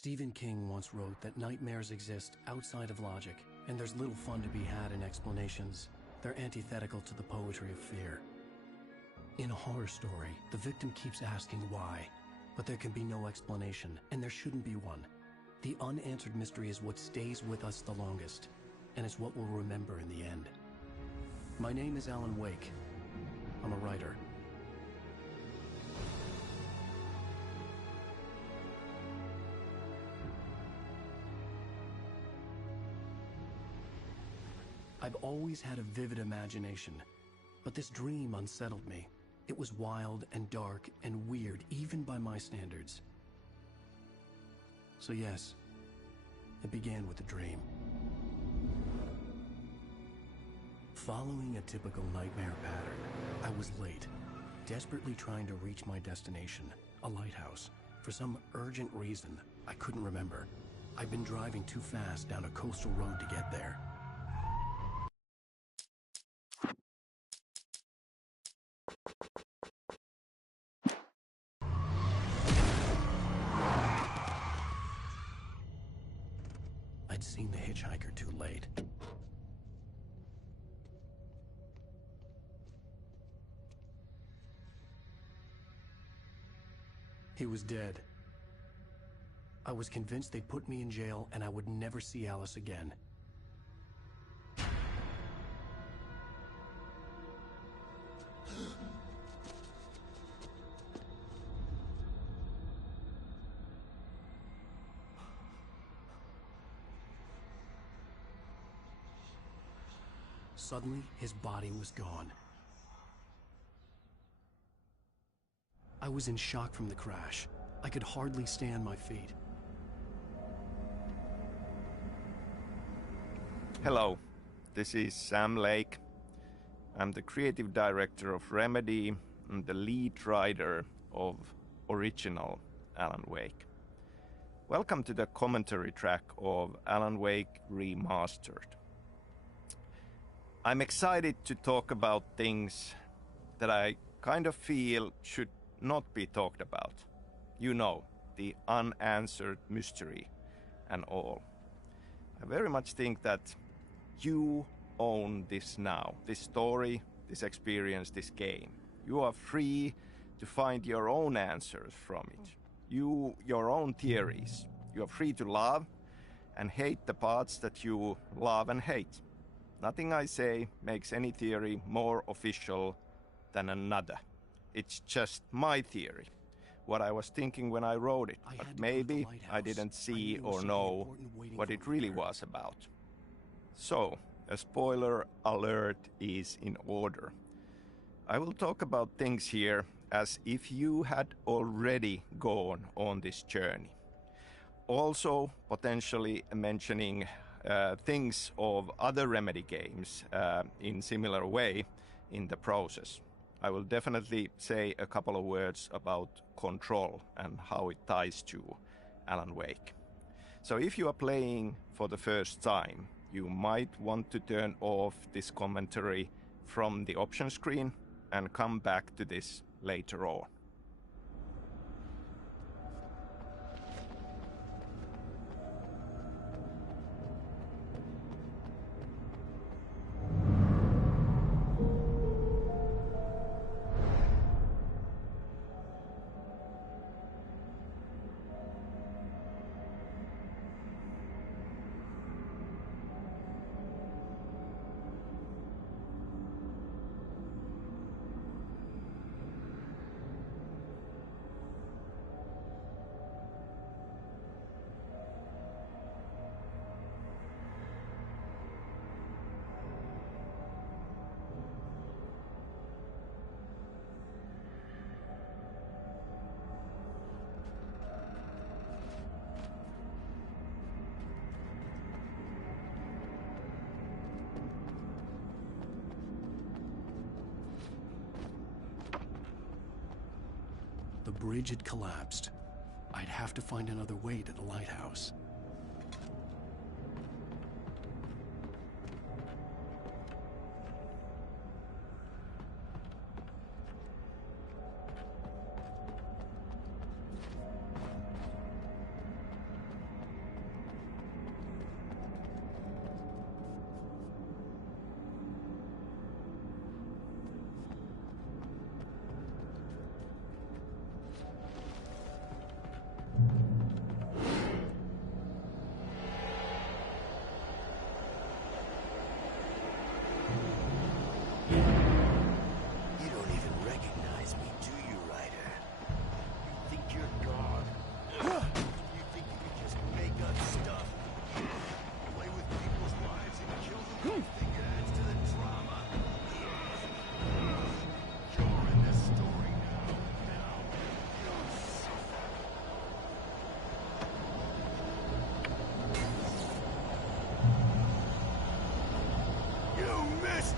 Stephen King once wrote that nightmares exist outside of logic, and there's little fun to be had in explanations. They're antithetical to the poetry of fear. In a horror story, the victim keeps asking why, but there can be no explanation, and there shouldn't be one. The unanswered mystery is what stays with us the longest, and it's what we'll remember in the end. My name is Alan Wake. I'm a writer. I've always had a vivid imagination, but this dream unsettled me. It was wild and dark and weird, even by my standards. So yes, it began with a dream. Following a typical nightmare pattern, I was late, desperately trying to reach my destination, a lighthouse. For some urgent reason, I couldn't remember. I'd been driving too fast down a coastal road to get there. I'd seen the hitchhiker too late. He was dead. I was convinced they'd put me in jail and I would never see Alice again. Suddenly, his body was gone. I was in shock from the crash. I could hardly stand my feet. Hello, this is Sam Lake. I'm the creative director of Remedy and the lead writer of original Alan Wake. Welcome to the commentary track of Alan Wake Remastered. I'm excited to talk about things that I kind of feel should not be talked about. You know, the unanswered mystery and all. I very much think that you own this now, this story, this experience, this game. You are free to find your own answers from it. Your own theories. You are free to love and hate the parts that you love and hate. Nothing I say makes any theory more official than another. It's just my theory. What I was thinking when I wrote it, but maybe I didn't see or know what it really was about. So, a spoiler alert is in order. I will talk about things here as if you had already gone on this journey. Also, potentially mentioning things of other Remedy games in similar way in the process. I will definitely say a couple of words about Control and how it ties to Alan Wake. So if you are playing for the first time, you might want to turn off this commentary from the option screen and come back to this later on. The bridge had collapsed. I'd have to find another way to the lighthouse.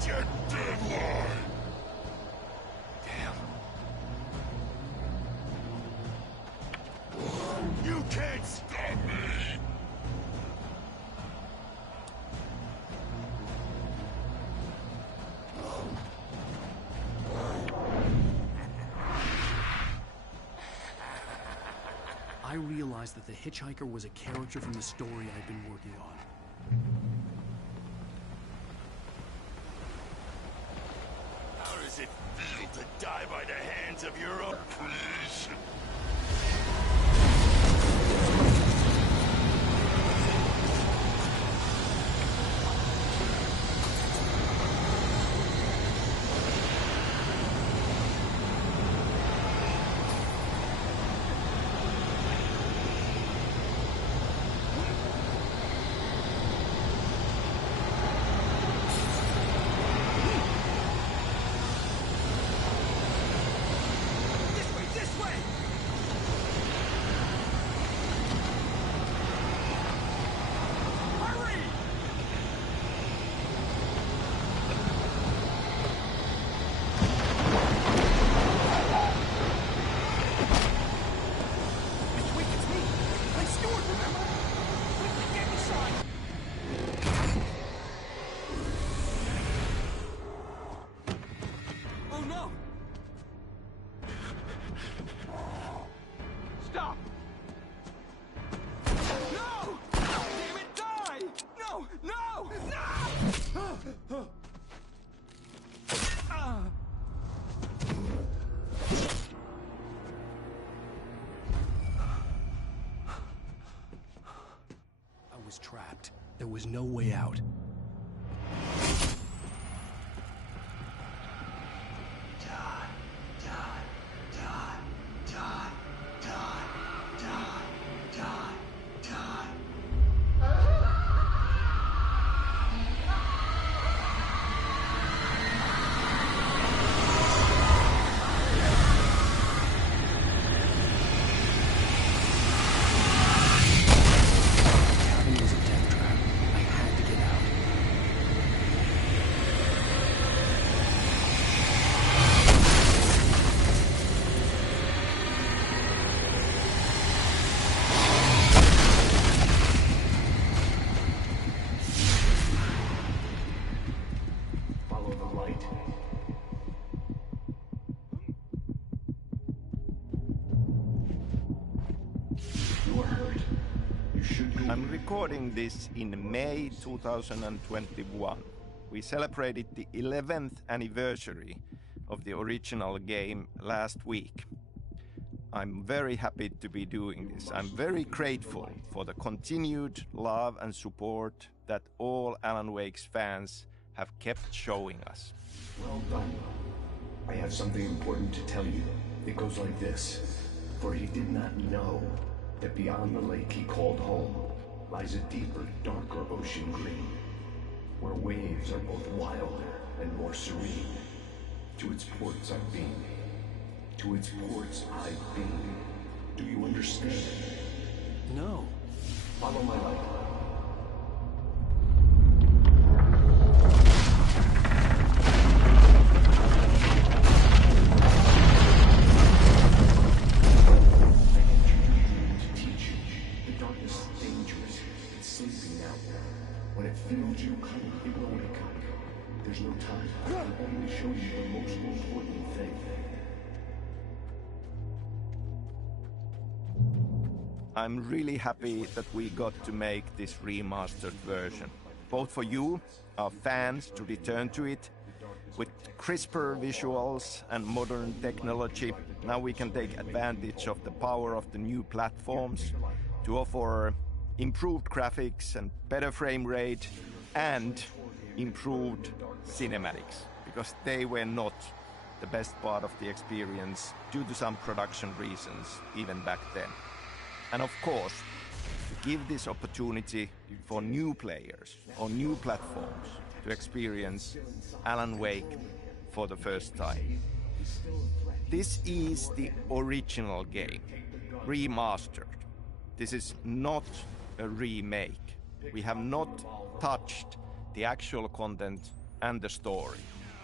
your deadline! Damn. You can't stop me! I realized that the hitchhiker was a character from the story I'd been working on. How does it feel to die by the hands of your own creation? Trapped. There was no way out. I'm recording this in May 2021. We celebrated the 11th anniversary of the original game last week. I'm very happy to be doing this. I'm very grateful for the continued love and support that all Alan Wake's fans have kept showing us. Well done. I have something important to tell you. It goes like this. For he did not know that beyond the lake he called home lies a deeper, darker ocean green, where waves are both wilder and more serene. To its ports I've been. To its ports I've been. Do you understand? No. Follow my light. I'm really happy that we got to make this remastered version, both for you, our fans, to return to it. With crisper visuals and modern technology, now we can take advantage of the power of the new platforms to offer improved graphics and better frame rate and improved cinematics, because they were not the best part of the experience due to some production reasons even back then. And of course, to give this opportunity for new players on new platforms to experience Alan Wake for the first time. This is the original game, remastered. This is not a remake. We have not touched the actual content and the story.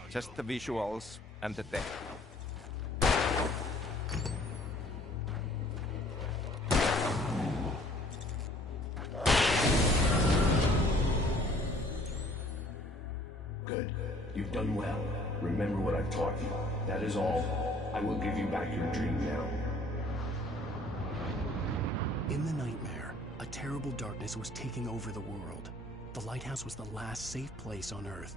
Just the visuals and the tech. Good. You've done well. Remember what I've taught you. That is all. I will give you back your dream now. In the nightmare, a terrible darkness was taking over the world. The lighthouse was the last safe place on Earth.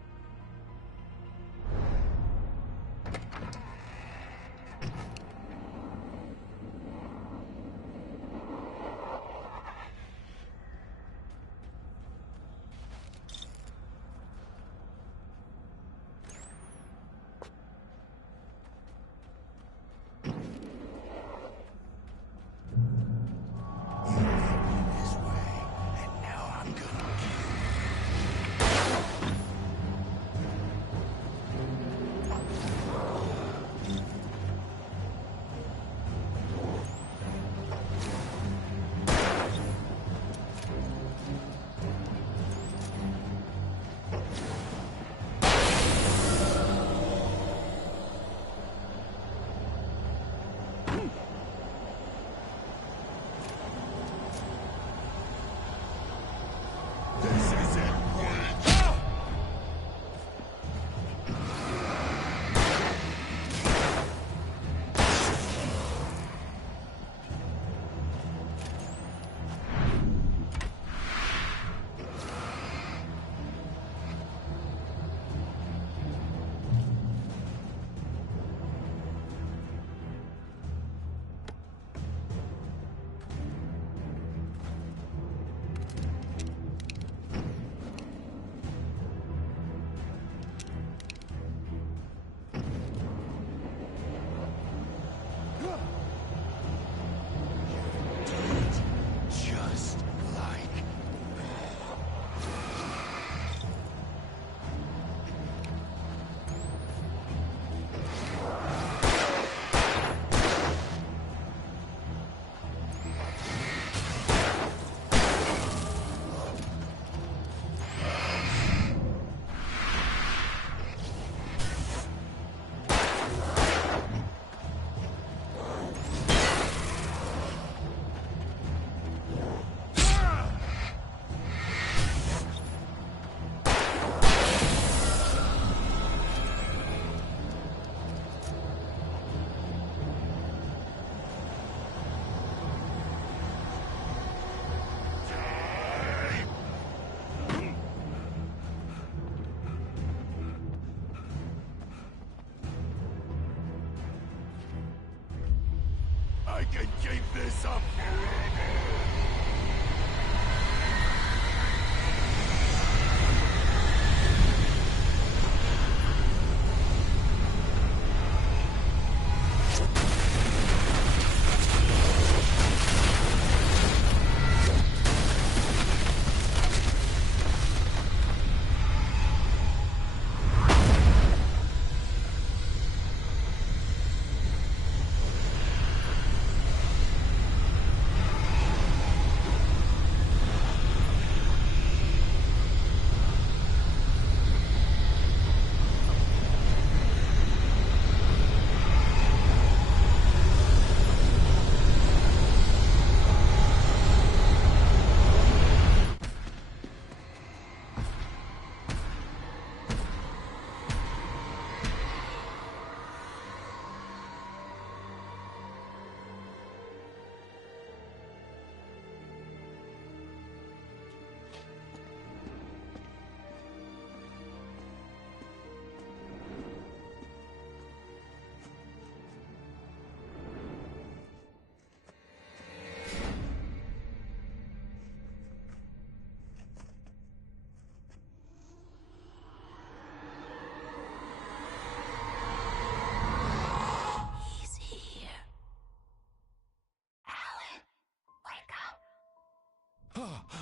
I can keep this up forever!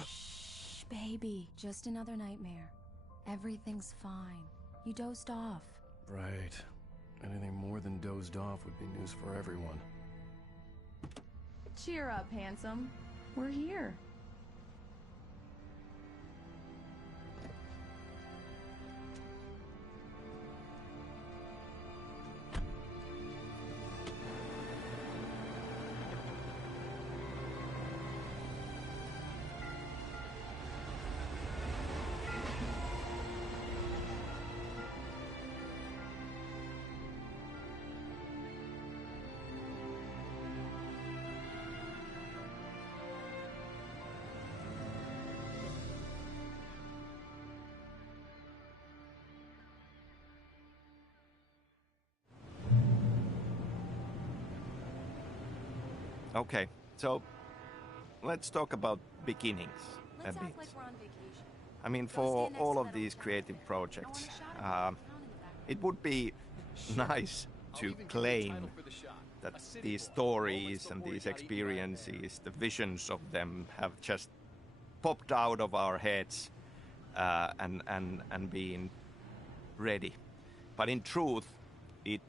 Shh, baby. Just another nightmare. Everything's fine. You dozed off. Right. Anything more than dozed off would be news for everyone. Cheer up, handsome. We're here. Okay, so let's talk about beginnings a Let's bit. act like we're on vacation. I mean, for all of these creative projects, it would be nice to claim that these stories and these experiences, the visions of them have just popped out of our heads and been ready. But in truth, it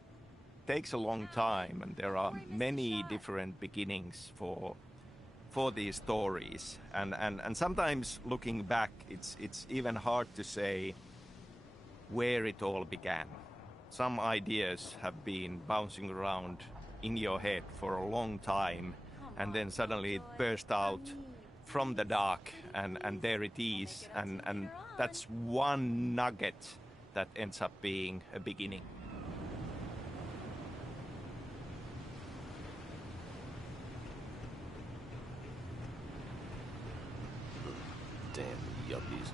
takes a long time, and there are many different beginnings for these stories. And sometimes looking back, it's even hard to say where it all began. Some ideas have been bouncing around in your head for a long time, and then suddenly it burst out from the dark, and there it is, and that's one nugget that ends up being a beginning. Damn yuppies.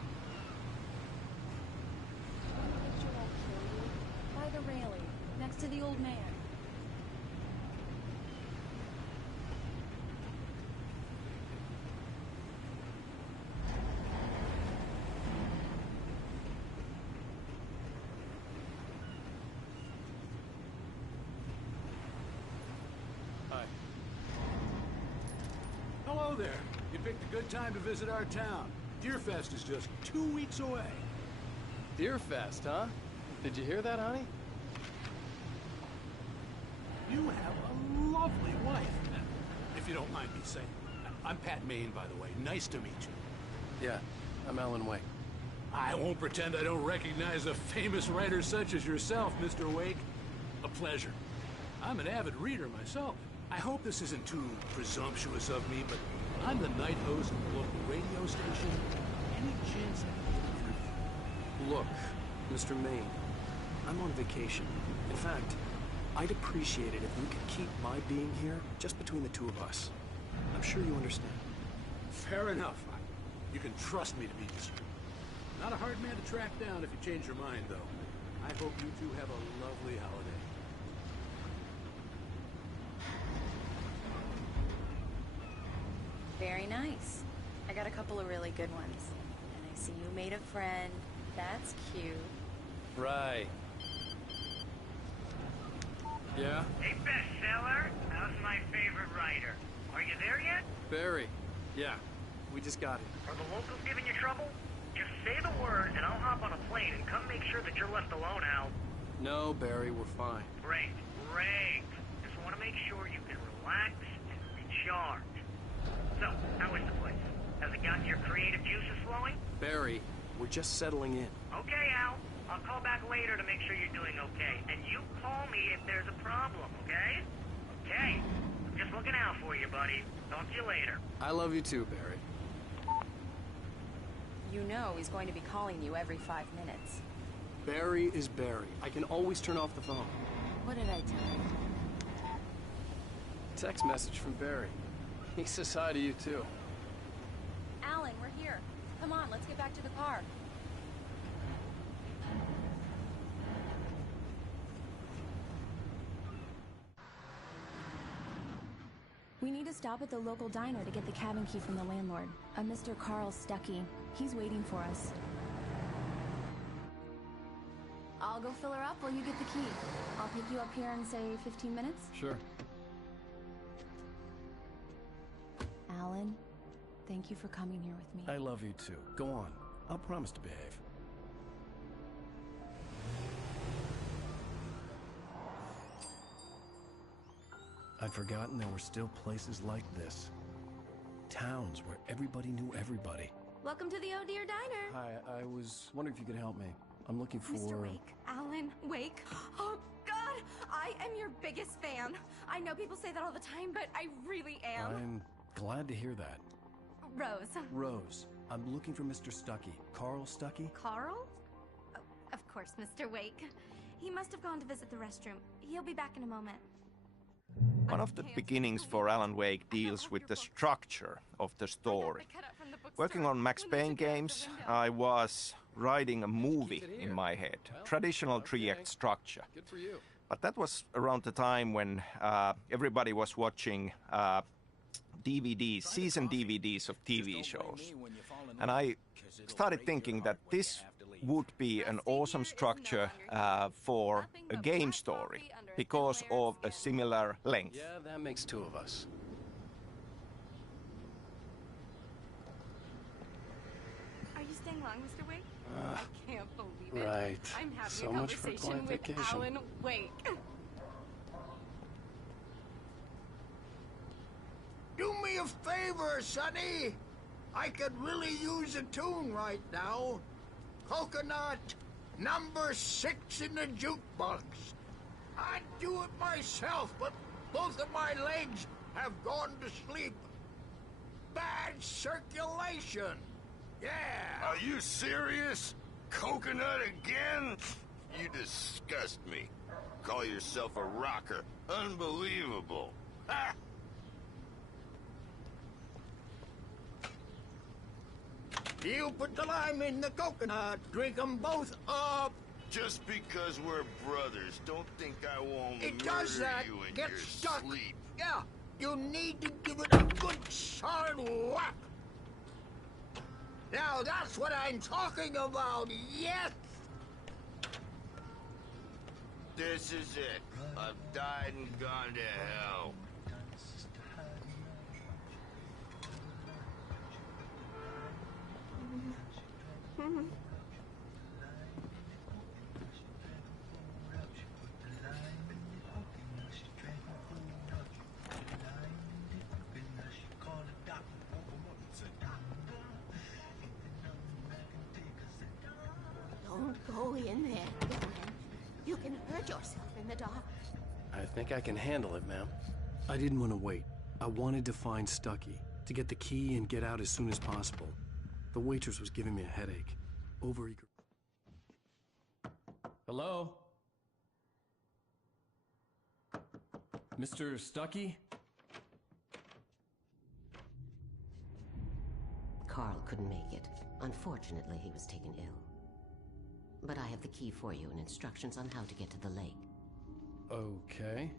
By the railing, next to the old man. Hi. Hello there. You picked a good time to visit our town. Deerfest is just 2 weeks away. Deerfest, huh? Did you hear that, honey? You have a lovely wife. If you don't mind me saying. I'm Pat Maine, by the way. Nice to meet you. Yeah, I'm Alan Wake. I won't pretend I don't recognize a famous writer such as yourself, Mr. Wake. A pleasure. I'm an avid reader myself. I hope this isn't too presumptuous of me, but I'm the night host of the local radio station. Any chance I can get an interview? Look, Mr. Maine, I'm on vacation. In fact, I'd appreciate it if you could keep my being here just between the two of us. I'm sure you understand. Fair enough. You can trust me to be discreet. Not a hard man to track down if you change your mind, though. I hope you two have a lovely holiday. Very nice. I got a couple of really good ones. And I see you made a friend. That's cute. Right. Yeah? Hey, bestseller, how's my favorite writer? Are you there yet? Barry. Yeah, we just got here. Are the locals giving you trouble? Just say the word, and I'll hop on a plane and come make sure that you're left alone, Al. No, Barry, we're fine. Great, great. Just want to make sure you can relax and recharge. So, how is the place? Has it gotten your creative juices flowing? Barry, we're just settling in. Okay, Al. I'll call back later to make sure you're doing okay. And you call me if there's a problem, okay? Okay. I'm just looking out for you, buddy. Talk to you later. I love you too, Barry. You know he's going to be calling you every 5 minutes. Barry is Barry. I can always turn off the phone. What did I tell you? Text message from Barry. He says hi to you too. Alan, we're here. Come on, let's get back to the car. We need to stop at the local diner to get the cabin key from the landlord, a Mr. Carl Stuckey. He's waiting for us. I'll go fill her up while you get the key. I'll pick you up here in, say, 15 minutes? Sure. Alan, thank you for coming here with me. I love you too. Go on. I'll promise to behave. I'd forgotten there were still places like this. Towns where everybody knew everybody. Welcome to the Oh Dear Diner. Hi, I was wondering if you could help me. I'm looking for... Mr. Wake. Alan Wake. Oh, God! I am your biggest fan. I know people say that all the time, but I really am. I'm glad to hear that. Rose. Rose, I'm looking for Mr. Stuckey. Carl Stuckey? Carl? Oh, of course, Mr. Wake. He must have gone to visit the restroom. He'll be back in a moment. One of the beginnings for Alan Wake deals with the structure of the story. Working on Max Payne games, I was writing a movie in my head, traditional three-act structure. Good for you. But that was around the time when everybody was watching DVDs, season DVDs of TV shows. And I started thinking that this would be an awesome structure for a game story because of a similar length. Yeah, that makes two of us. Are you staying long, Mr. Wake? I can't believe it. Right. I'm having So a much for conversation client with vacation. Alan Wake. Do me a favor, Sonny. I could really use a tune right now. Coconut, number 6 in the jukebox. I'd do it myself, but both of my legs have gone to sleep. Bad circulation. Yeah. Are you serious? Coconut again? You disgust me. Call yourself a rocker. Unbelievable. Ha! You put the lime in the coconut. Drink them both up. Just because we're brothers, don't think I won't It murder does that. you in Get your stuck. sleep. Yeah. You need to give it a good solid whack. Now that's what I'm talking about. Yes. This is it. I've died and gone to hell. Don't go in there, young man. You can hurt yourself in the dark. I think I can handle it, ma'am. I didn't want to wait. I wanted to find Stucky, to get the key and get out as soon as possible. The waitress was giving me a headache. Overeager. Hello? Mr. Stucky? Carl couldn't make it. Unfortunately, he was taken ill. But I have the key for you and instructions on how to get to the lake. Okay.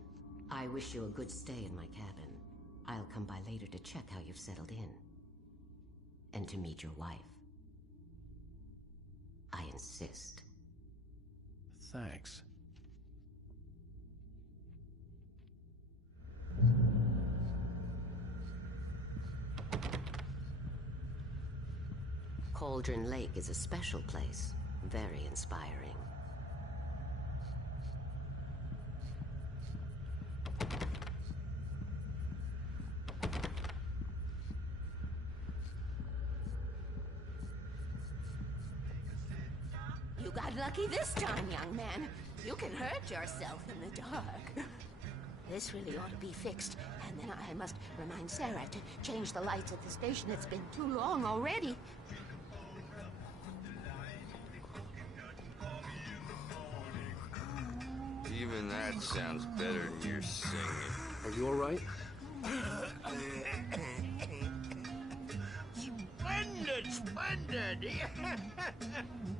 I wish you a good stay in my cabin. I'll come by later to check how you've settled in. And to meet your wife. I insist. Thanks. Cauldron Lake is a special place. Very inspiring. You got lucky this time, young man. You can hurt yourself in the dark. This really ought to be fixed. And then I must remind Sarah to change the lights at the station. It's been too long already. Even that sounds better than your singing. Are you all right? Splendid, splendid.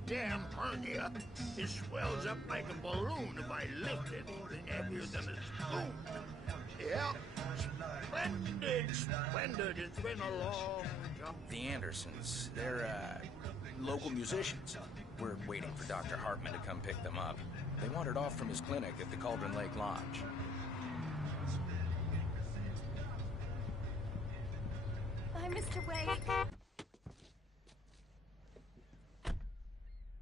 Damn hernia. It swells up like a balloon if I lift anything heavier than a spoon. Yeah. Splendid, splendid. It's been a long time. The Andersons, they're, local musicians. We're waiting for Dr. Hartman to come pick them up. They wandered off from his clinic at the Cauldron Lake Lodge. Bye, Mr. Wake.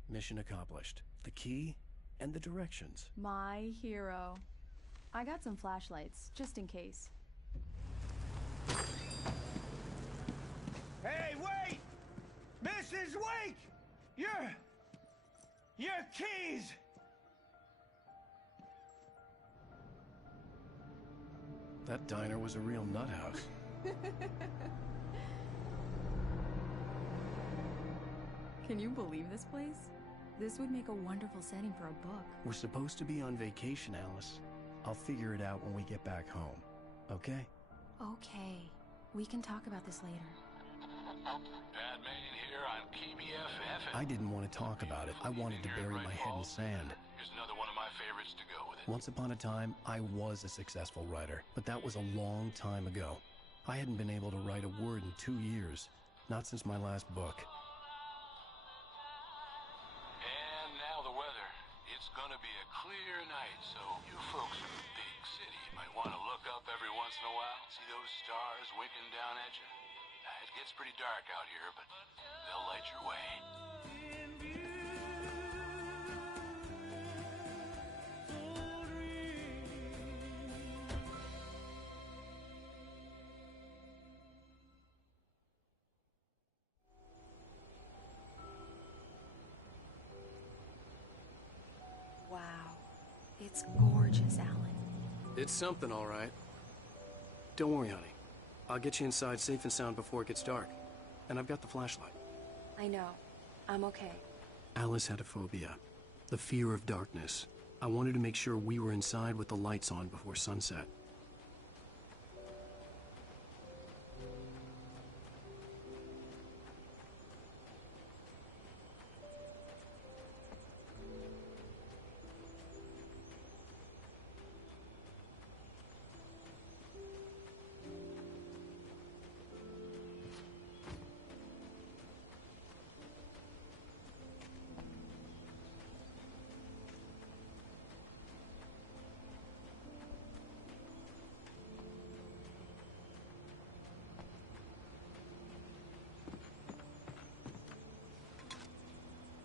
Mission accomplished. The key and the directions. My hero. I got some flashlights, just in case. Hey, wait! Mrs. Wake! Your keys! That diner was a real nut house. Can you believe this place? This would make a wonderful setting for a book. We're supposed to be on vacation, Alice. I'll figure it out when we get back home. Okay? Okay. We can talk about this later. Bad man here on KBFF. I didn't want to talk about it. I wanted to bury my head in sand. Here's another one of my favorites to go with it. Once upon a time, I was a successful writer, but that was a long time ago. I hadn't been able to write a word in 2 years, not since my last book. And now the weather. It's gonna be a clear night, so you folks in the big city might want to look up every once in a while, see those stars winking down at you. It gets pretty dark out here, but they'll light your way. Wow. It's gorgeous, Alan. It's something, all right. Don't worry, honey. I'll get you inside safe and sound before it gets dark. And I've got the flashlight. I know. I'm okay. Alice had a phobia, the fear of darkness. I wanted to make sure we were inside with the lights on before sunset.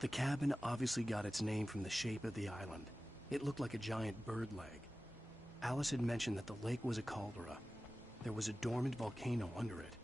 The cabin obviously got its name from the shape of the island. It looked like a giant bird leg. Alice had mentioned that the lake was a caldera. There was a dormant volcano under it.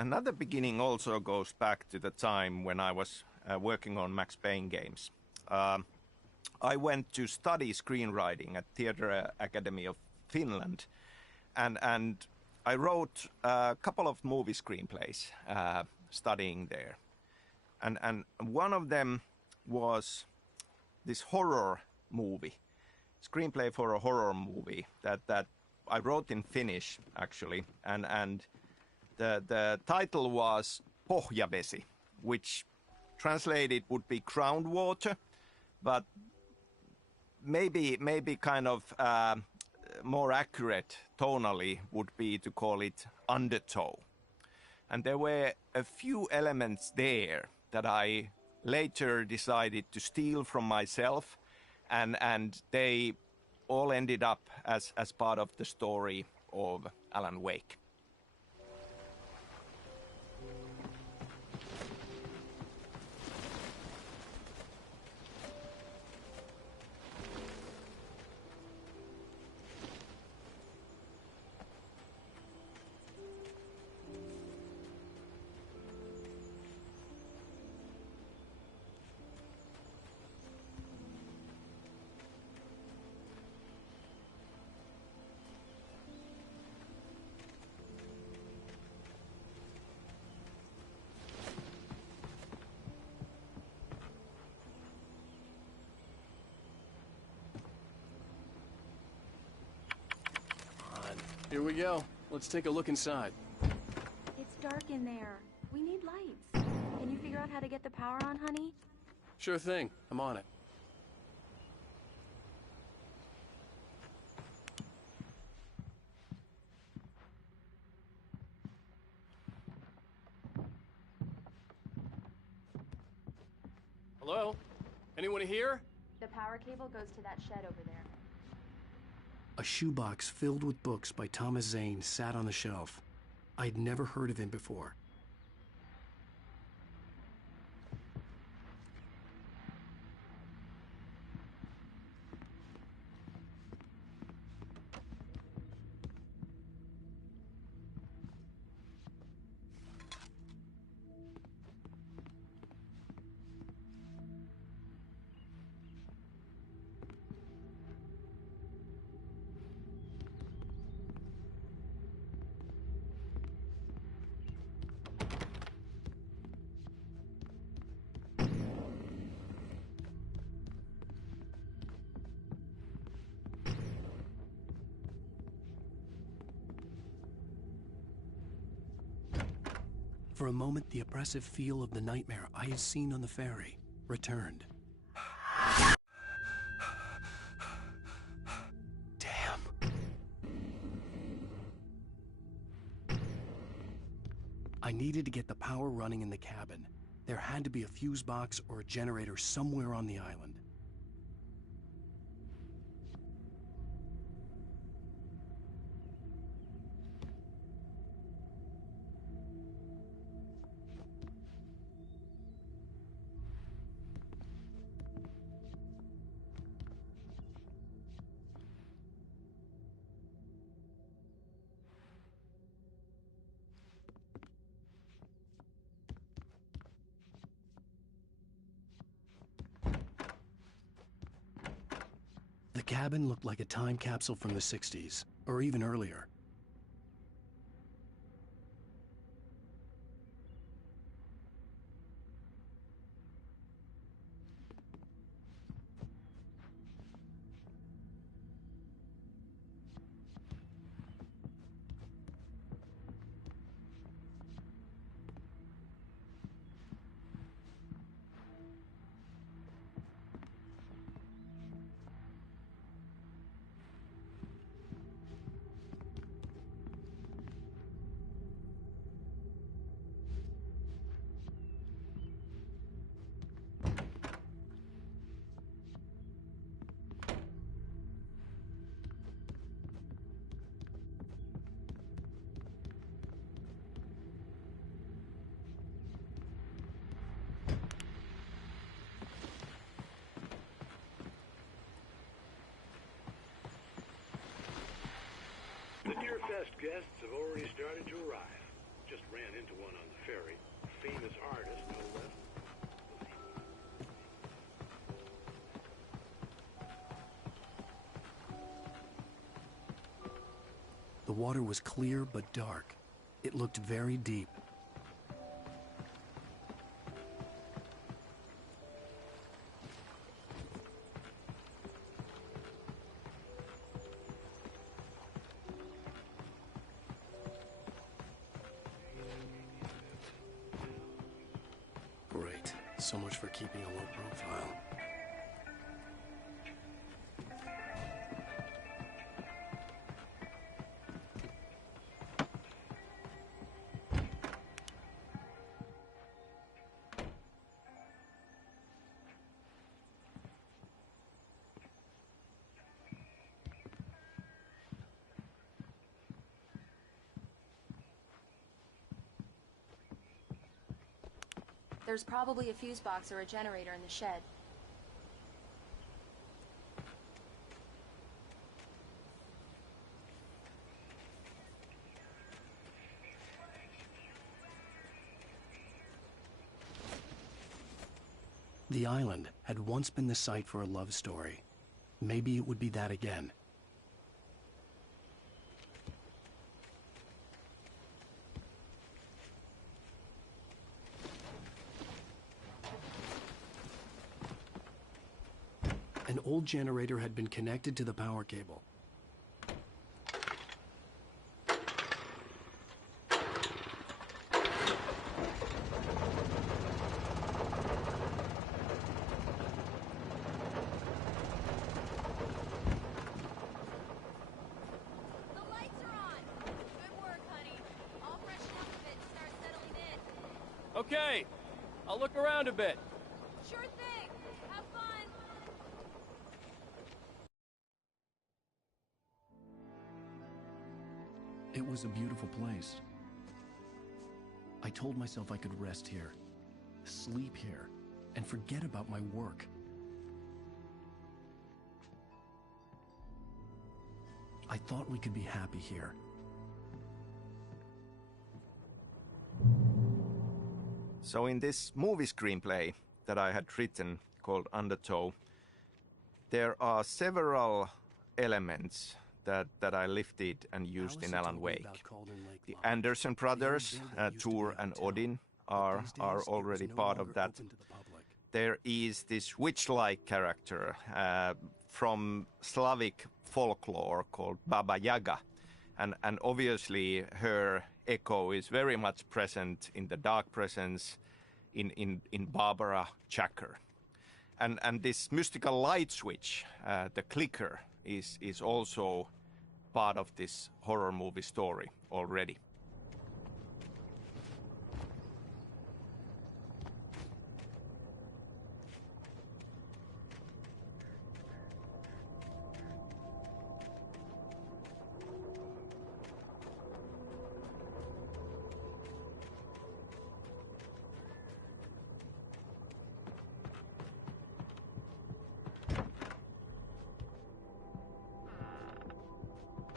Another beginning also goes back to the time when I was working on Max Payne games. I went to study screenwriting at Theatre Academy of Finland, and I wrote a couple of movie screenplays studying there. And one of them was this horror movie, screenplay for a horror movie that I wrote in Finnish, actually, and the title was Pohjavesi, which translated would be groundwater, but maybe kind of more accurate tonally would be to call it undertow. And there were a few elements there that I later decided to steal from myself, and they all ended up as part of the story of Alan Wake. Here we go. Let's take a look inside. It's dark in there. We need lights. Can you figure out how to get the power on, honey? Sure thing. I'm on it. Hello? Anyone here? The power cable goes to that shed over there. A shoebox filled with books by Thomas Zane sat on the shelf. I'd never heard of him before. For a moment, the oppressive feel of the nightmare I had seen on the ferry returned. Damn. I needed to get the power running in the cabin. There had to be a fuse box or a generator somewhere on the island. The cabin looked like a time capsule from the 60s, or even earlier. The Deerfest guests have already started to arrive. Just ran into one on the ferry. Famous artist, no less. The water was clear but dark. It looked very deep. Great. So much for keeping a low profile. There's probably a fuse box or a generator in the shed. The island had once been the site for a love story. Maybe it would be that again. An old generator had been connected to the power cable. Okay, I'll look around a bit. Sure thing. Have fun. It was a beautiful place. I told myself I could rest here, sleep here, and forget about my work. I thought we could be happy here. So in this movie screenplay that I had written called Undertow, there are several elements that I lifted and used in Alan Wake. The Anderson brothers, Tor and Odin, are already part of that. There is this witch-like character from Slavic folklore called Baba Yaga, And obviously her echo is very much present in the Dark Presence, in Barbara Chacker. And this mystical light switch, the clicker, is also part of this horror movie story already.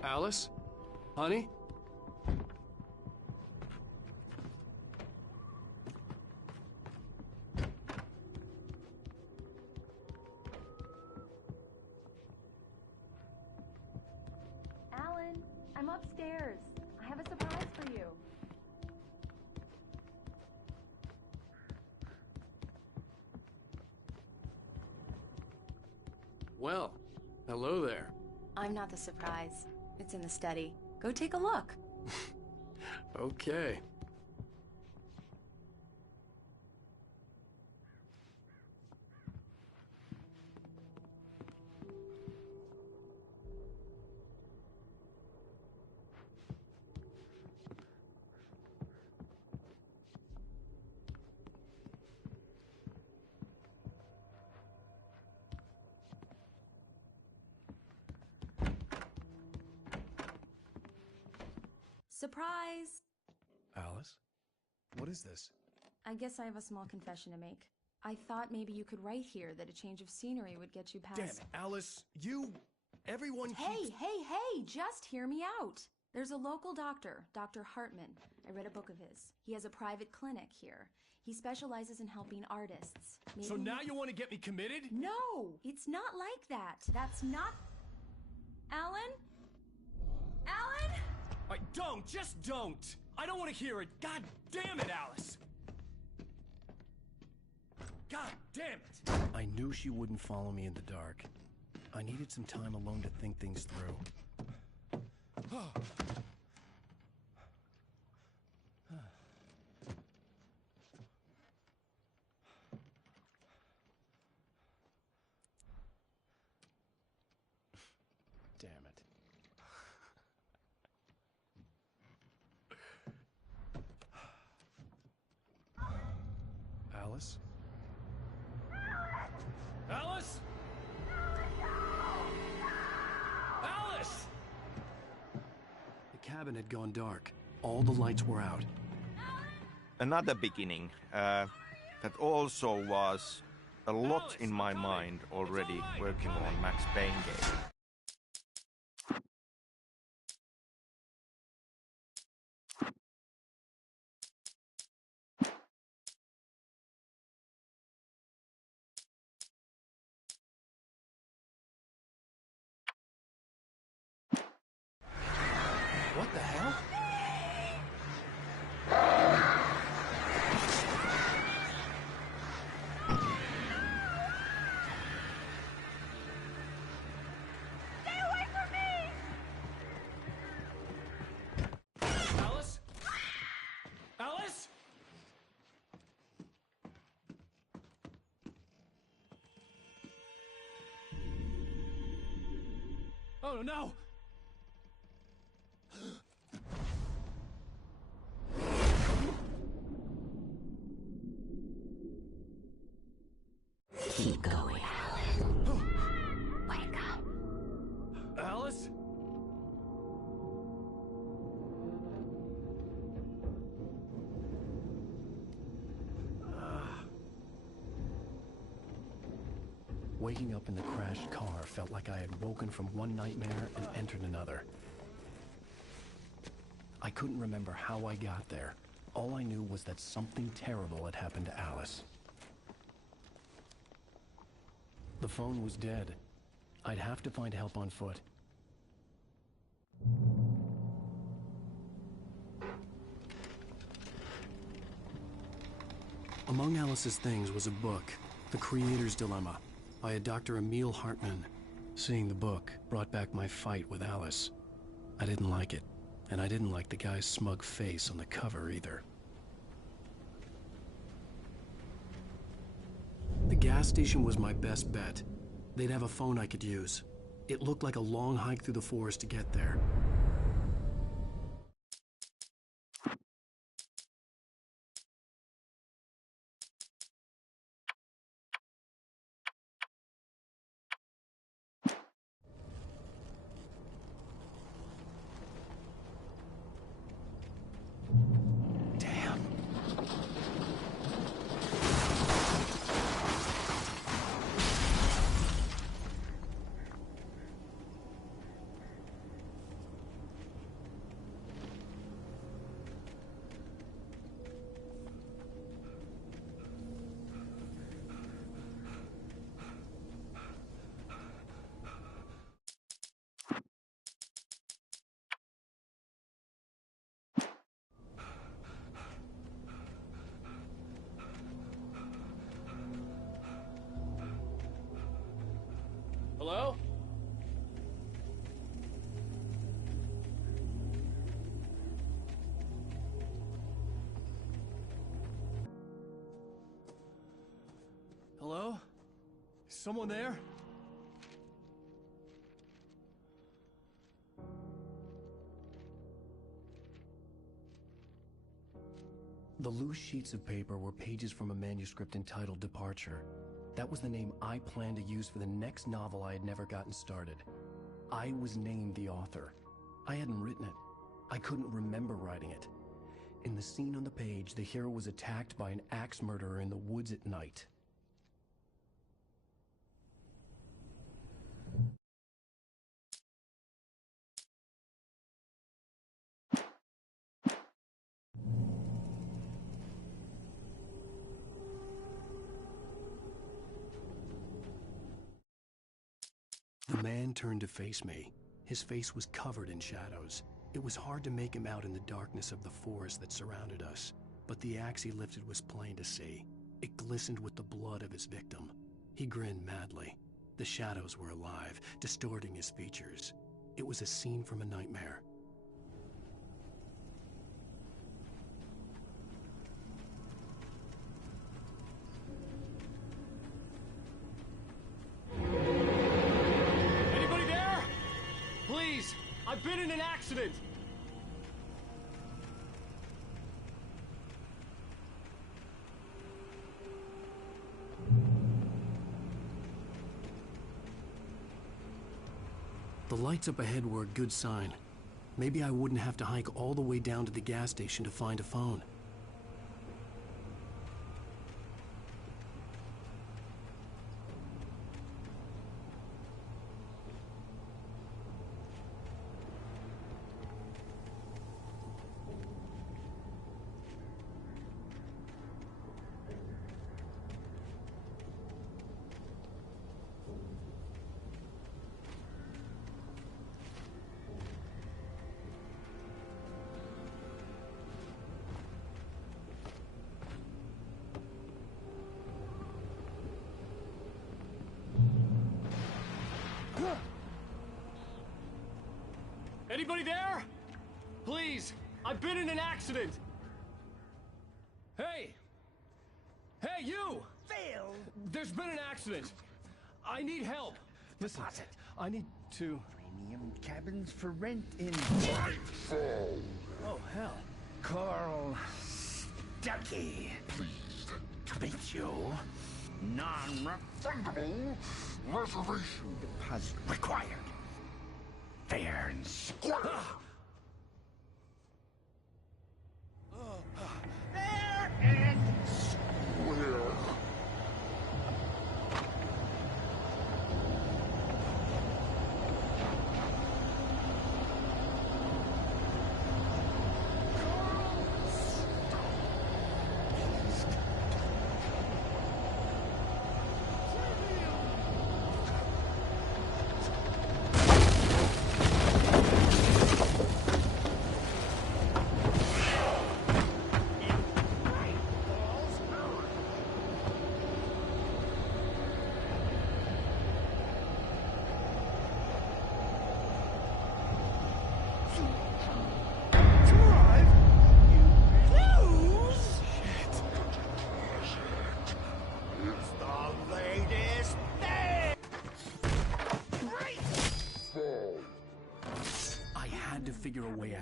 Alice? Honey? Alan, I'm upstairs. I have a surprise for you. Well, hello there. I'm not the surprise. It's in the study. Go take a look. Okay. Surprise! Alice? What is this? I guess I have a small confession to make. I thought maybe you could write here that a change of scenery would get you past... Damn it, Alice, everyone keeps... Hey, just hear me out. There's a local doctor, Dr. Hartman. I read a book of his. He has a private clinic here. He specializes in helping artists. So now you want to get me committed? No, it's not like that. That's not... Alan? Alan? Just don't! I don't want to hear it! God damn it, Alice! God damn it! I knew she wouldn't follow me in the dark. I needed some time alone to think things through. Damn it. Alice? Alice? Alice! The cabin had gone dark. All the lights were out. Another beginning that also was a lot in my mind already working on Max Payne game. What the hell? Stay away from me! Alice? Alice? Oh no! Keep going, Alan. Wake up. Alice? Waking up in the crashed car felt like I had woken from one nightmare and entered another. I couldn't remember how I got there. All I knew was that something terrible had happened to Alice. The phone was dead. I'd have to find help on foot. Among Alice's things was a book, The Creator's Dilemma, by a Dr. Emil Hartman. Seeing the book brought back my fight with Alice. I didn't like it, and I didn't like the guy's smug face on the cover either. The gas station was my best bet. They'd have a phone I could use. It looked like a long hike through the forest to get there. Hello? Hello? Is someone there? The loose sheets of paper were pages from a manuscript entitled Departure. That was the name I planned to use for the next novel I had never gotten started. I was named the author. I hadn't written it. I couldn't remember writing it. In the scene on the page, the hero was attacked by an axe murderer in the woods at night. The man turned to face me. His face was covered in shadows. It was hard to make him out in the darkness of the forest that surrounded us, but the axe he lifted was plain to see. It glistened with the blood of his victim. He grinned madly. The shadows were alive, distorting his features. It was a scene from a nightmare. I've been in an accident! The lights up ahead were a good sign. Maybe I wouldn't have to hike all the way down to the gas station to find a phone. Anybody there? Please, I've been in an accident. Hey! Hey, you! Phil! There's been an accident. I need help. Listen, I need to... Premium cabins for rent in... Nightfall! Oh, hell. Carl Stuckey. Pleased To meet you. Non-refundable reservation deposit required. Fair and square. Fair and square.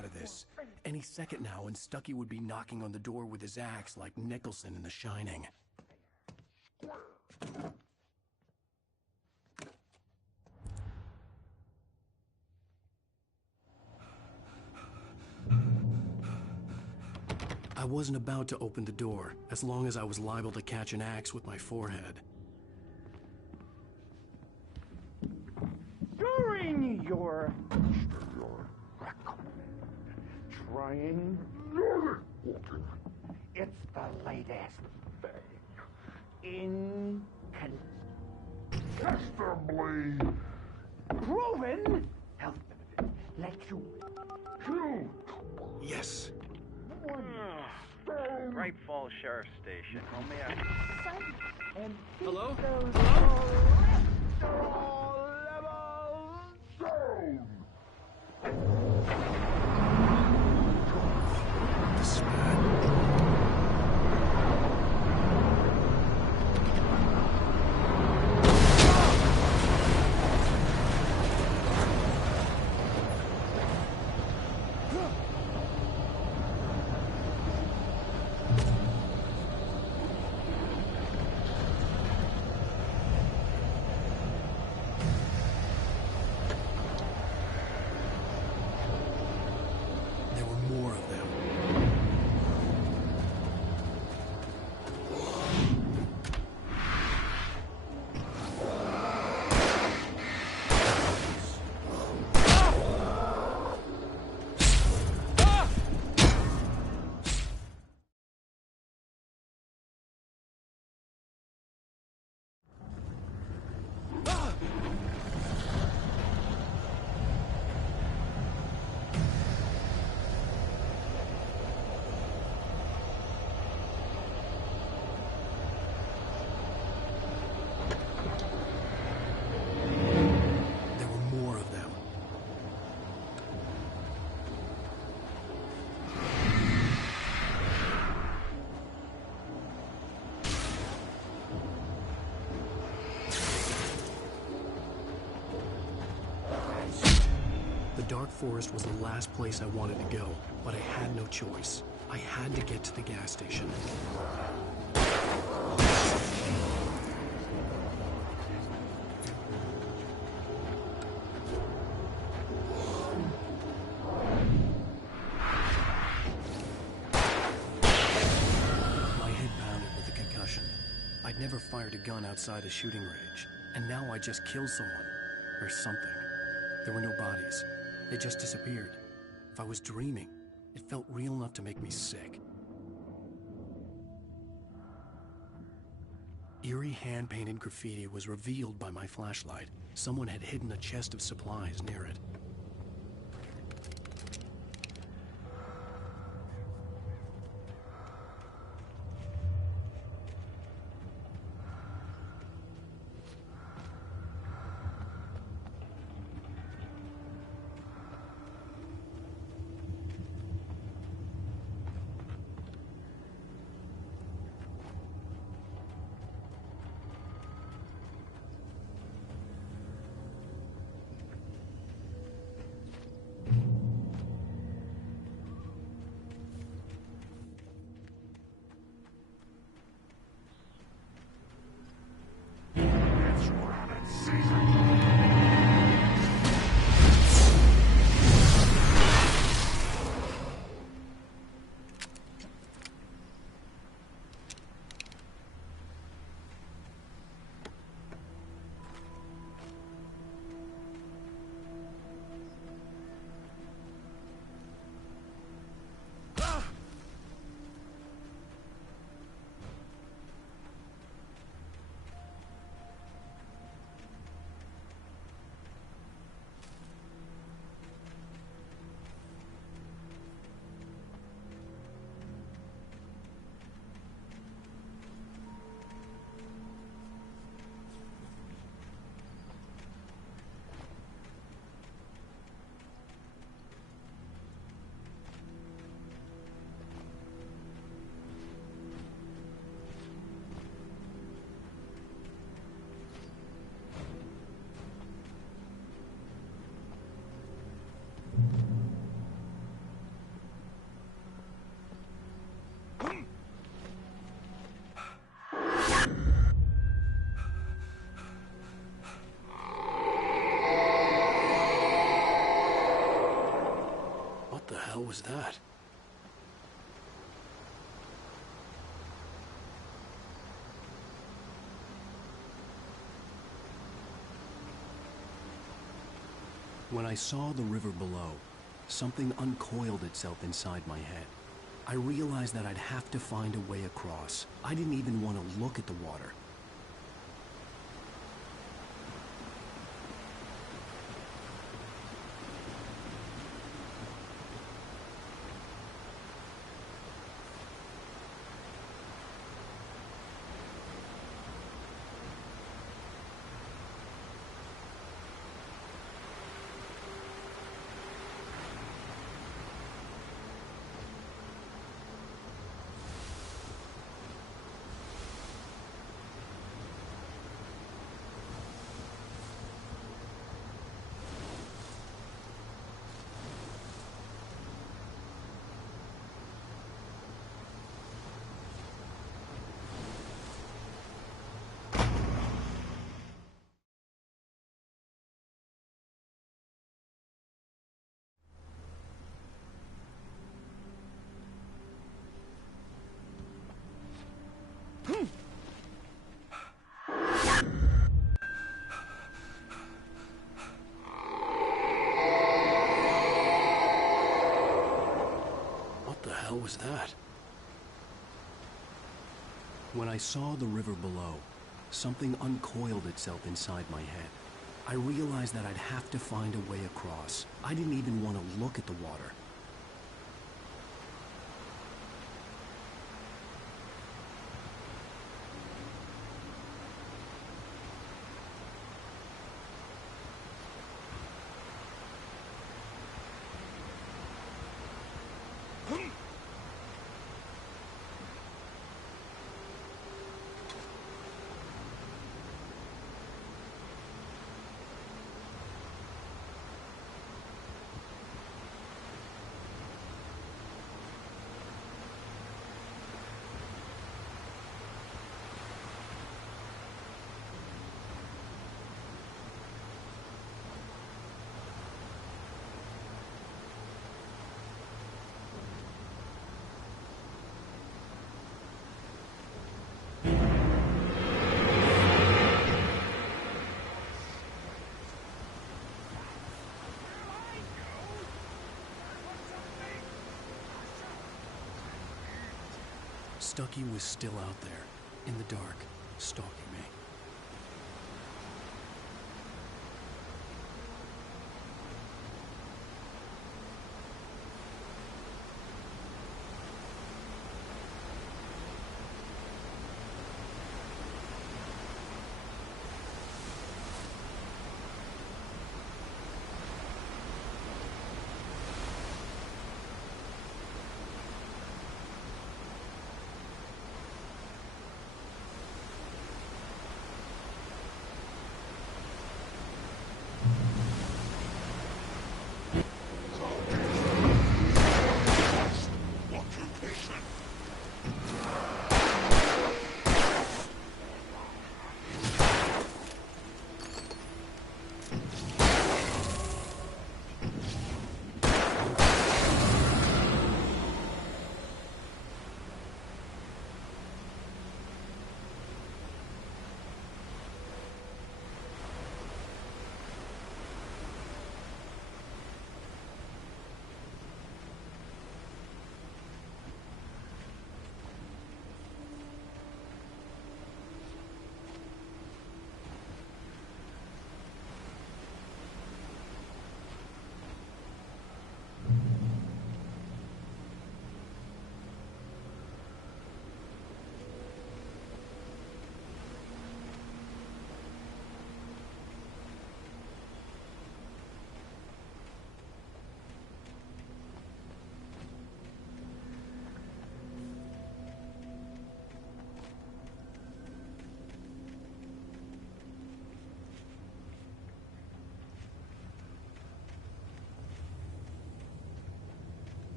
out of this. Any second now, and Stucky would be knocking on the door with his axe like Nicholson in The Shining. I wasn't about to open the door, as long as I was liable to catch an axe with my forehead. During your trying, it's the latest thing. Incontestably proven health benefits let you kill. Yes. Great Falls Sheriff Station. Hello? The dark forest was the last place I wanted to go, but I had no choice. I had to get to the gas station. My head pounded with a concussion. I'd never fired a gun outside a shooting range, and now I just killed someone. Or something. There were no bodies. They just disappeared. If I was dreaming, it felt real enough to make me sick. Eerie hand-painted graffiti was revealed by my flashlight. Someone had hidden a chest of supplies near it. When I saw the river below, something uncoiled itself inside my head. I realized that I'd have to find a way across. I didn't even want to look at the water. What the hell was that? When I saw the river below, something uncoiled itself inside my head. I realized that I'd have to find a way across. I didn't even want to look at the water. Stucky was still out there, in the dark, stalking me.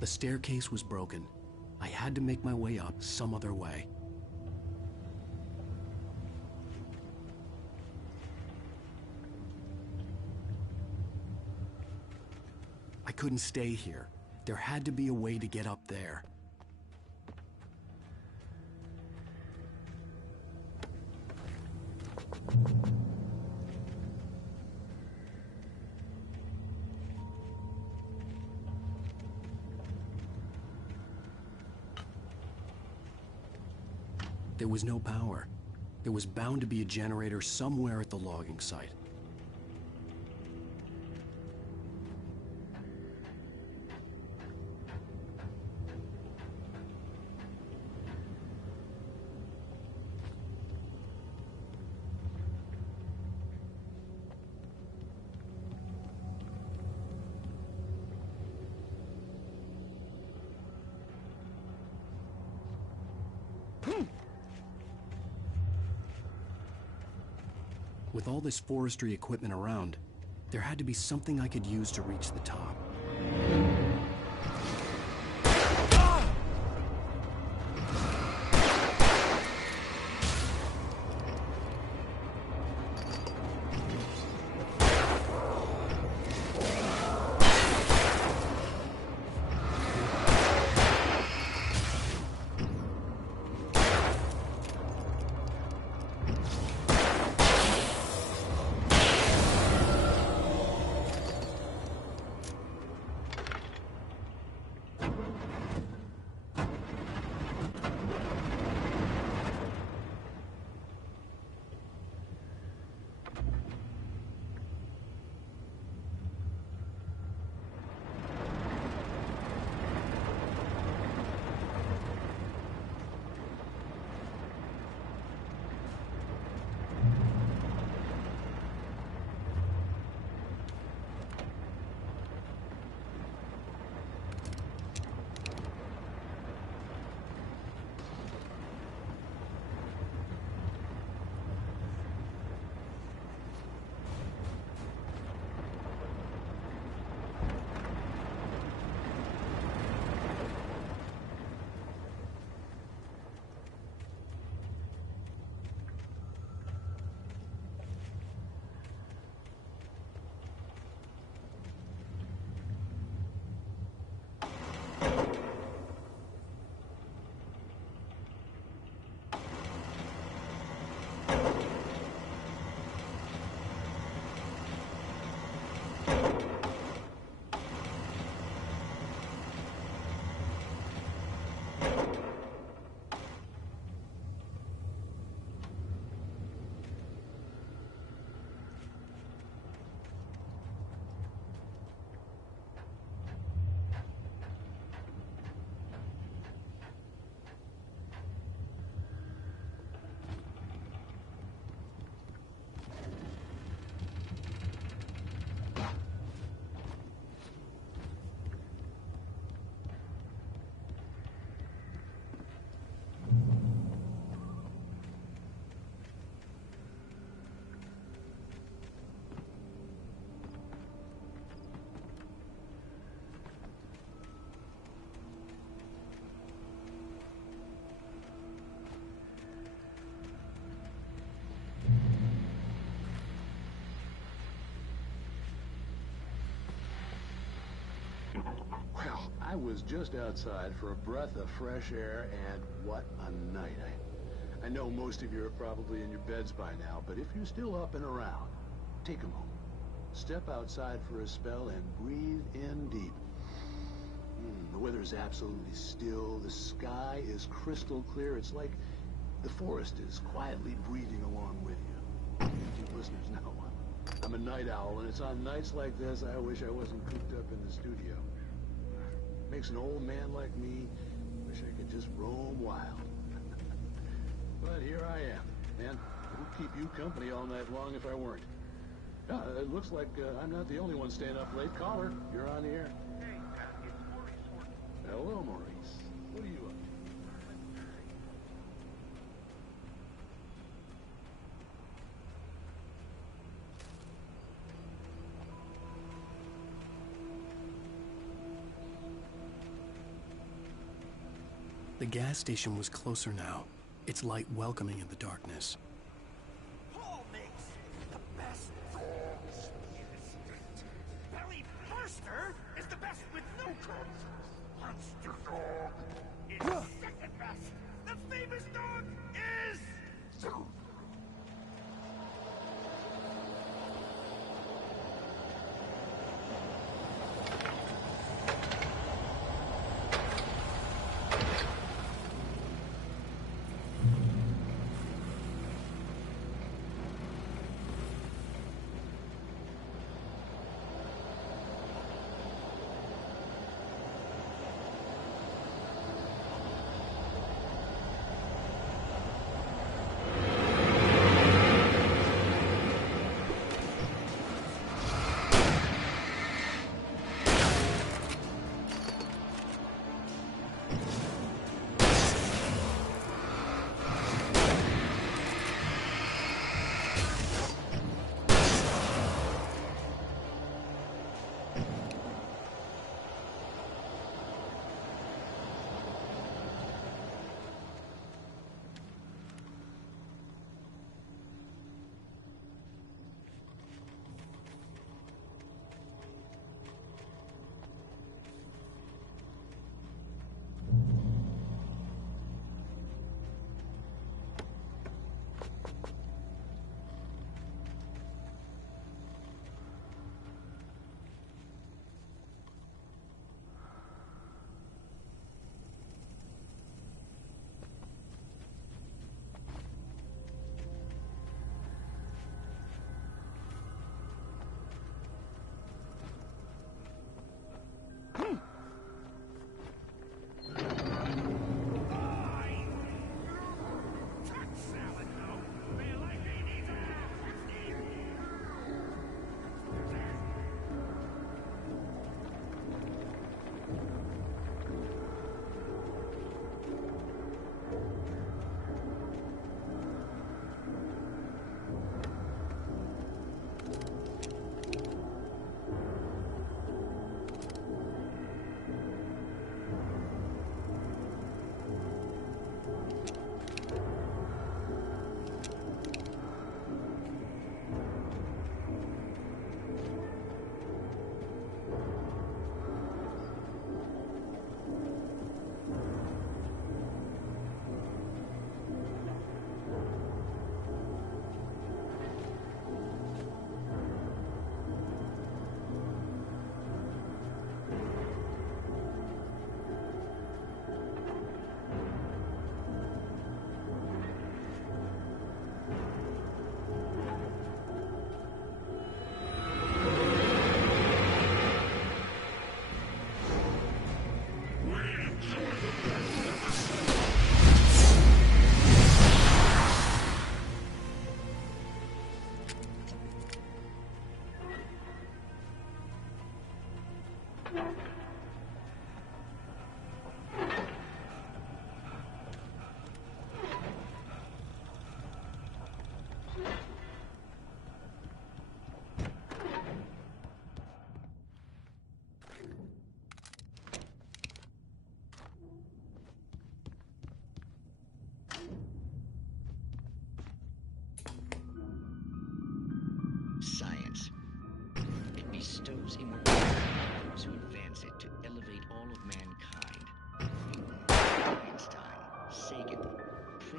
The staircase was broken. I had to make my way up some other way. I couldn't stay here. There had to be a way to get up there. There was no power. There was bound to be a generator somewhere at the logging site. With all this forestry equipment around, there had to be something I could use to reach the top. Well, I was just outside for a breath of fresh air, and what a night. I know most of you are probably in your beds by now, but if you're still up and around, take a moment. Step outside for a spell and breathe in deep. The weather is absolutely still. The sky is crystal clear. It's like the forest is quietly breathing along with you. You listeners know I'm a night owl, and it's on nights like this I wish I wasn't cooped up in the studio. Makes an old man like me wish I could just roam wild. But here I am, man. Who'd keep you company all night long if I weren't? Yeah, it looks like I'm not the only one staying up late. Caller, you're on the air. Hey, it's Maurice. Hello, Maurice. What are you up to? The gas station was closer now, its light welcoming in the darkness. Paul makes the best dogs in the street. Barry Forster is the best with no crumbs. Monster Dog is second best. The famous dog is...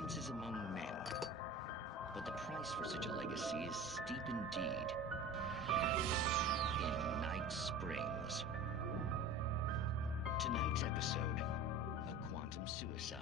advances among men. But the price for such a legacy is steep indeed. In Night Springs. Tonight's episode, a quantum suicide.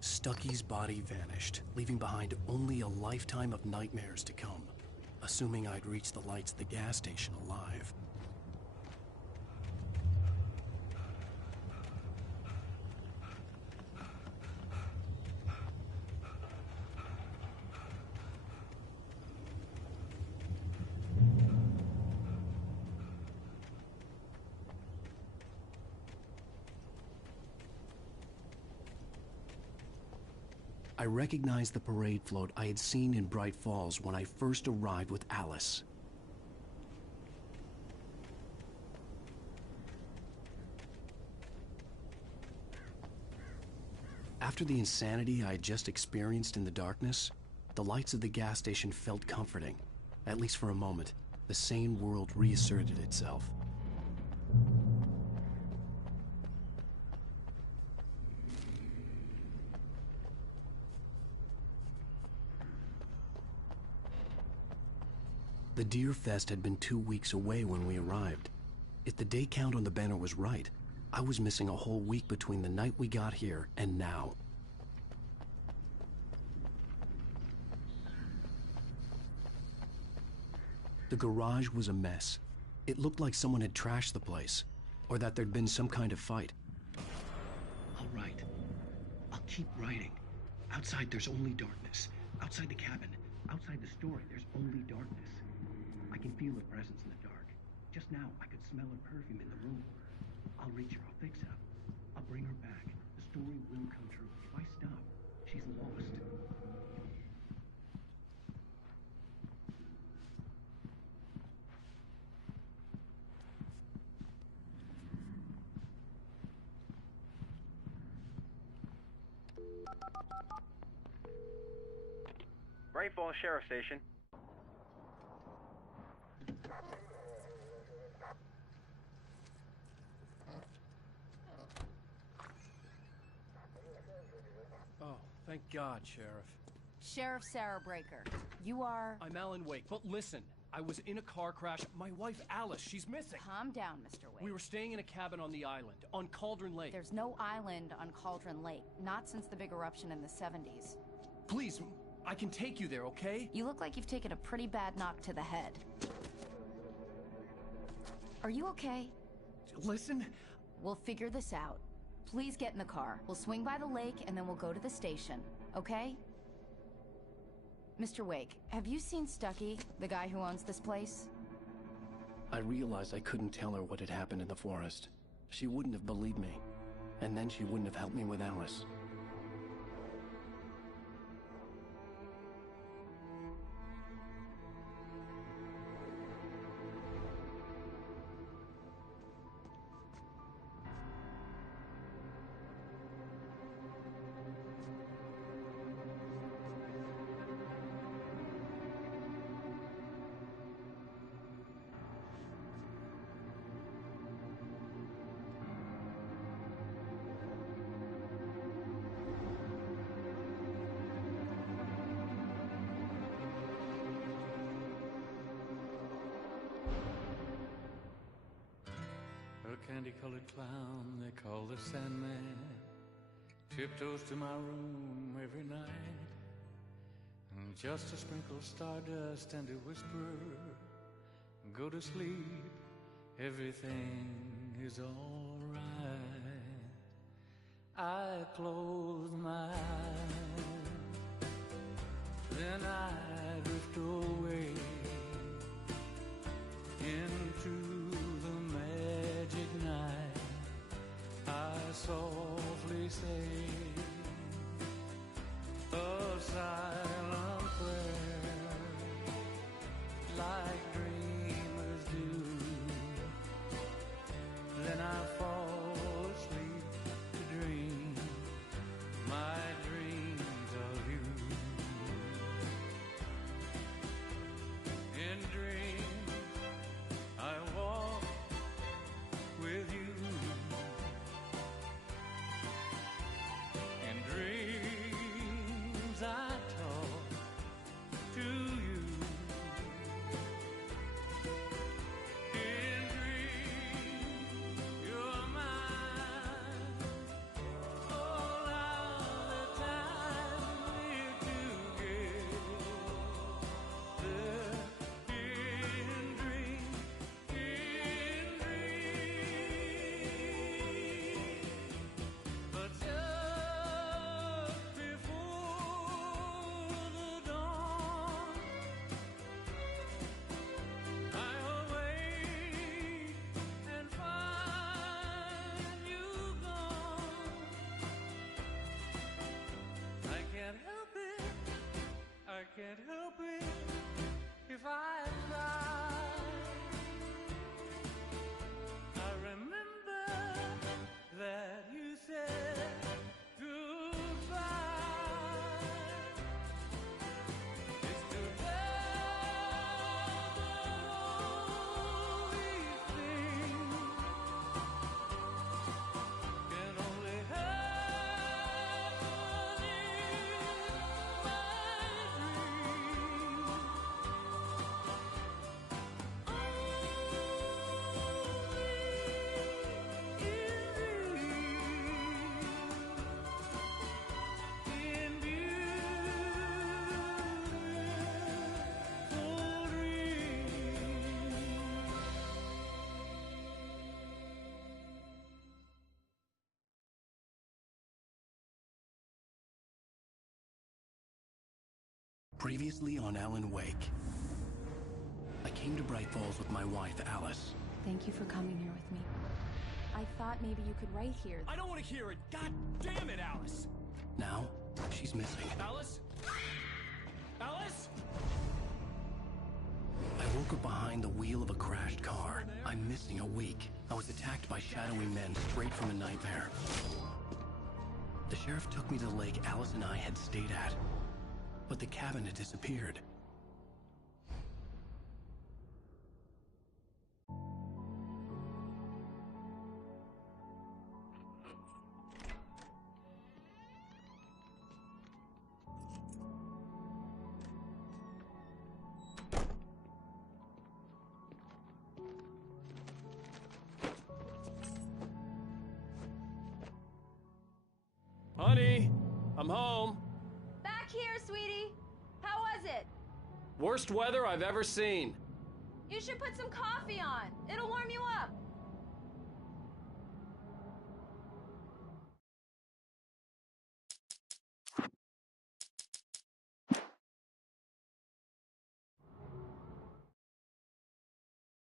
Stucky's body vanished, leaving behind only a lifetime of nightmares to come, assuming I'd reach the lights at the gas station alive. I recognized the parade float I had seen in Bright Falls when I first arrived with Alice. After the insanity I had just experienced in the darkness, the lights of the gas station felt comforting. At least for a moment, the sane world reasserted itself. The Deer Fest had been 2 weeks away when we arrived. If the day count on the banner was right, I was missing a whole week between the night we got here and now. The garage was a mess. It looked like someone had trashed the place, or that there'd been some kind of fight. I'll write. I'll keep writing. Outside there's only darkness. Outside the cabin, outside the store, there's only darkness. I can feel her presence in the dark. Just now, I could smell her perfume in the room. I'll reach her, I'll fix her. I'll bring her back. The story will come true. If I stop, she's lost. Bright Falls Sheriff Station. Oh, thank God, Sheriff. Sheriff Sarah Breaker. You are... I'm Alan Wake, but listen. I was in a car crash. My wife, Alice, she's missing. Calm down, Mr. Wake. We were staying in a cabin on the island, on Cauldron Lake. There's no island on Cauldron Lake. Not since the big eruption in the 70s. Please, I can take you there, okay? You look like you've taken a pretty bad knock to the head. Are you okay? Listen. We'll figure this out. Please get in the car. We'll swing by the lake and then we'll go to the station, okay? Mr. Wake, have you seen Stucky, the guy who owns this place? I realized I couldn't tell her what had happened in the forest. she wouldn't have believed me. And then she wouldn't have helped me with Alice. A candy-colored clown they call the Sandman tiptoes to my room every night, and just to sprinkle stardust and to whisper, go to sleep, everything is all right. I close my eyes, then I drift away into the magic night. I softly say a silent prayer, like dreamers do. Then I fall asleep to dream my dreams of you. In dreams I walk with you. In dreams I talk to you. In dreams you're mine. All of the time we're together. In dreams, but just before the dawn, I awake and find you gone. I can't help it, I can't help it if I try. I remember that you said goodbye. It's too bad that all these things can only happen in my dreams. Previously on Alan Wake. I came to Bright Falls with my wife, Alice. Thank you for coming here with me. I thought maybe you could write here. I don't want to hear it. God damn it, Alice. Now, she's missing. Alice? Alice? I woke up behind the wheel of a crashed car. I'm missing a week. I was attacked by shadowy men straight from a nightmare. The sheriff took me to the lake Alice and I had stayed at. But the cabin had disappeared. Honey, I'm home. Back here, sweetie. How was it? Worst weather I've ever seen. You should put some coffee on.